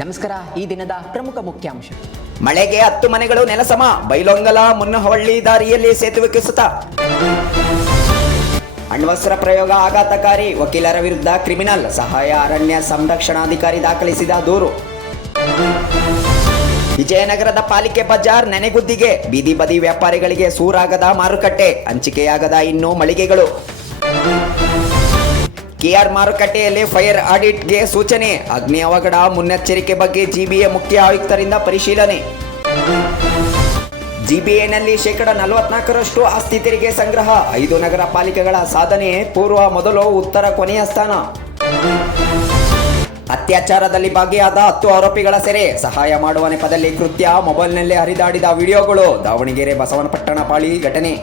ನಮಸ್ಕಾರ. ಈ ದಿನದ ಪ್ರಮುಖ ಮುಖ್ಯಾಂಶ. ಮಳೆಗೆ 10 ಮನೆಗಳು ನೆಲಸಮ, ಬೈಲೊಂಗಲ ಮುನ್ನಹಳ್ಳಿ ದಾರಿಯಲ್ಲಿ ಸೇತುವೆ ಕುಸಿತ. ಅಣ್ವಸ್ತ್ರ ಪ್ರಯೋಗ ಆಘಾತಕಾರಿ, ವಕೀಲರ ವಿರುದ್ಧ ಕ್ರಿಮಿನಲ್ ಸಹಾಯ ಅರಣ್ಯ ಸಂರಕ್ಷಣಾಧಿಕಾರಿ ದಾಖಲಿಸಿದ ದೂರು. ವಿಜಯನಗರದ ಪಾಲಿಕೆ ಬಜಾರ್ ನೆನೆಗುದ್ದಿಗೆ, ಬೀದಿ ಬದಿ ವ್ಯಾಪಾರಿಗಳಿಗೆ ಸೂರಾಗದ ಮಾರುಕಟ್ಟೆ, ಹಂಚಿಕೆಯಾಗದ ಇನ್ನೂ ಮಳಿಗೆಗಳು. ಕೆಆರ್ ಮಾರುಕಟ್ಟೆಯಲ್ಲಿ ಫೈರ್ ಆಡಿಟ್ಗೆ ಸೂಚನೆ, ಅಗ್ನಿ ಅವಘಡ ಮುನ್ನೆಚ್ಚರಿಕೆ ಬಗ್ಗೆ ಜಿಬಿಎ ಮುಖ್ಯ ಆಯುಕ್ತರಿಂದ ಪರಿಶೀಲನೆ. ಜಿಬಿಎನಲ್ಲಿ 44% ಆಸ್ತಿ ತೆರಿಗೆ ಸಂಗ್ರಹ, 5 ನಗರ ಪಾಲಿಕೆಗಳ ಸಾಧನೆ, ಪೂರ್ವ ಮೊದಲು ಉತ್ತರ ಕೊನೆಯ ಸ್ಥಾನ. ಅತ್ಯಾಚಾರದಲ್ಲಿ ಭಾಗಿಯಾದ 10 ಆರೋಪಿಗಳ ಸೆರೆ, ಸಹಾಯ ಮಾಡುವ ನೆಪದಲ್ಲಿ ಕೃತ್ಯ, ಮೊಬೈಲ್ನಲ್ಲಿ ಹರಿದಾಡಿದ ವಿಡಿಯೋಗಳು. ದಾವಣಗೆರೆ ಬಸವನಪಟ್ಟಣ ಪಾಳಿ ಘಟನೆ.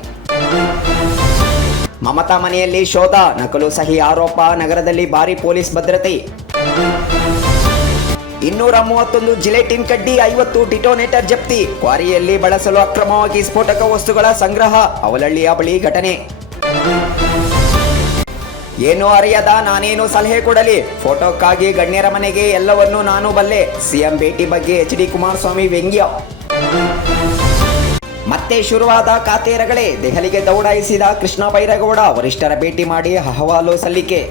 ಮಮತಾ ಮನೆಯಲ್ಲಿ ಶೋಧ, ನಕಲು ಸಹಿ ಆರೋಪ, ನಗರದಲ್ಲಿ ಭಾರೀ ಪೊಲೀಸ್ ಭದ್ರತೆ. 231 ಜಿಲೆಟಿನ್ ಕಡ್ಡಿ, 50 ಡಿಟೋನೇಟರ್ ಜಪ್ತಿ, ಕ್ವಾರಿಯಲ್ಲಿ ಬಳಸಲು ಅಕ್ರಮವಾಗಿ ಸ್ಫೋಟಕ ವಸ್ತುಗಳ ಸಂಗ್ರಹ, ಅವಲಹಳ್ಳಿಯ ಬಳಿ ಘಟನೆ. ಏನೂ ಅರಿಯದ ನಾನೇನು ಸಲಹೆ ಕೊಡಲಿ, ಫೋಟೋಕ್ಕಾಗಿ ಗಣ್ಯರ ಮನೆಗೆ ಎಲ್ಲವನ್ನೂ ನಾನು ಬಲ್ಲೆ, ಸಿಎಂ ಭೇಟಿ ಬಗ್ಗೆ ಎಚ್.ಡಿ. ಕುಮಾರಸ್ವಾಮಿ ವ್ಯಂಗ್ಯ. ಮತ್ತೆ ಶುರುವಾದ ಖಾತೆ ರಗಳೆ, ದೆಹಲಿಗೆ ದೌಡಾಯಿಸಿದ ಕೃಷ್ಣ ಬೈರೇಗೌಡ, ವರಿಷ್ಠರ ಭೇಟಿ ಮಾಡಿ ಅಹವಾಲು ಸಲ್ಲಿಕೆ.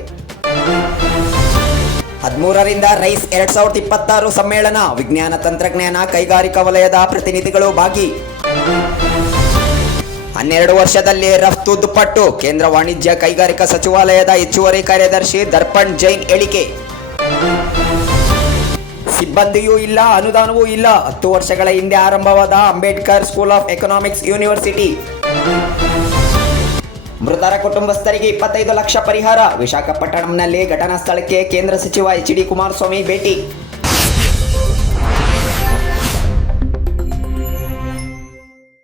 13ರಿಂದ ರೈಸ್ 2026 ಸಮ್ಮೇಳನ, ವಿಜ್ಞಾನ ತಂತ್ರಜ್ಞಾನ ಕೈಗಾರಿಕಾ ವಲಯದ ಪ್ರತಿನಿಧಿಗಳು ಭಾಗಿ. 12 ವರ್ಷದಲ್ಲಿ ರಫ್ತು ದುಪ್ಪಟ್ಟು, ಕೇಂದ್ರ ವಾಣಿಜ್ಯ ಕೈಗಾರಿಕಾ ಸಚಿವಾಲಯದ ಹೆಚ್ಚುವರಿ ಕಾರ್ಯದರ್ಶಿ ದರ್ಪಣ್ ಜೈನ್ ಹೇಳಿಕೆ. ಸಿಬ್ಬಂದಿಯೂ ಇಲ್ಲ, ಅನುದಾನವೂ ಇಲ್ಲ, 10 ವರ್ಷಗಳ ಹಿಂದೆ ಆರಂಭವಾದ Ambedkar school of economics university. ಮೃತರ ಕುಟುಂಬಸ್ಥರಿಗೆ 25 ಲಕ್ಷ ಪರಿಹಾರ, ವಿಶಾಖಪಟ್ಟಣಂನಲ್ಲಿ ಘಟನಾ ಸ್ಥಳಕ್ಕೆ ಕೇಂದ್ರ ಸಚಿವ ಎಚ್.ಡಿ. ಕುಮಾರಸ್ವಾಮಿ ಭೇಟಿ.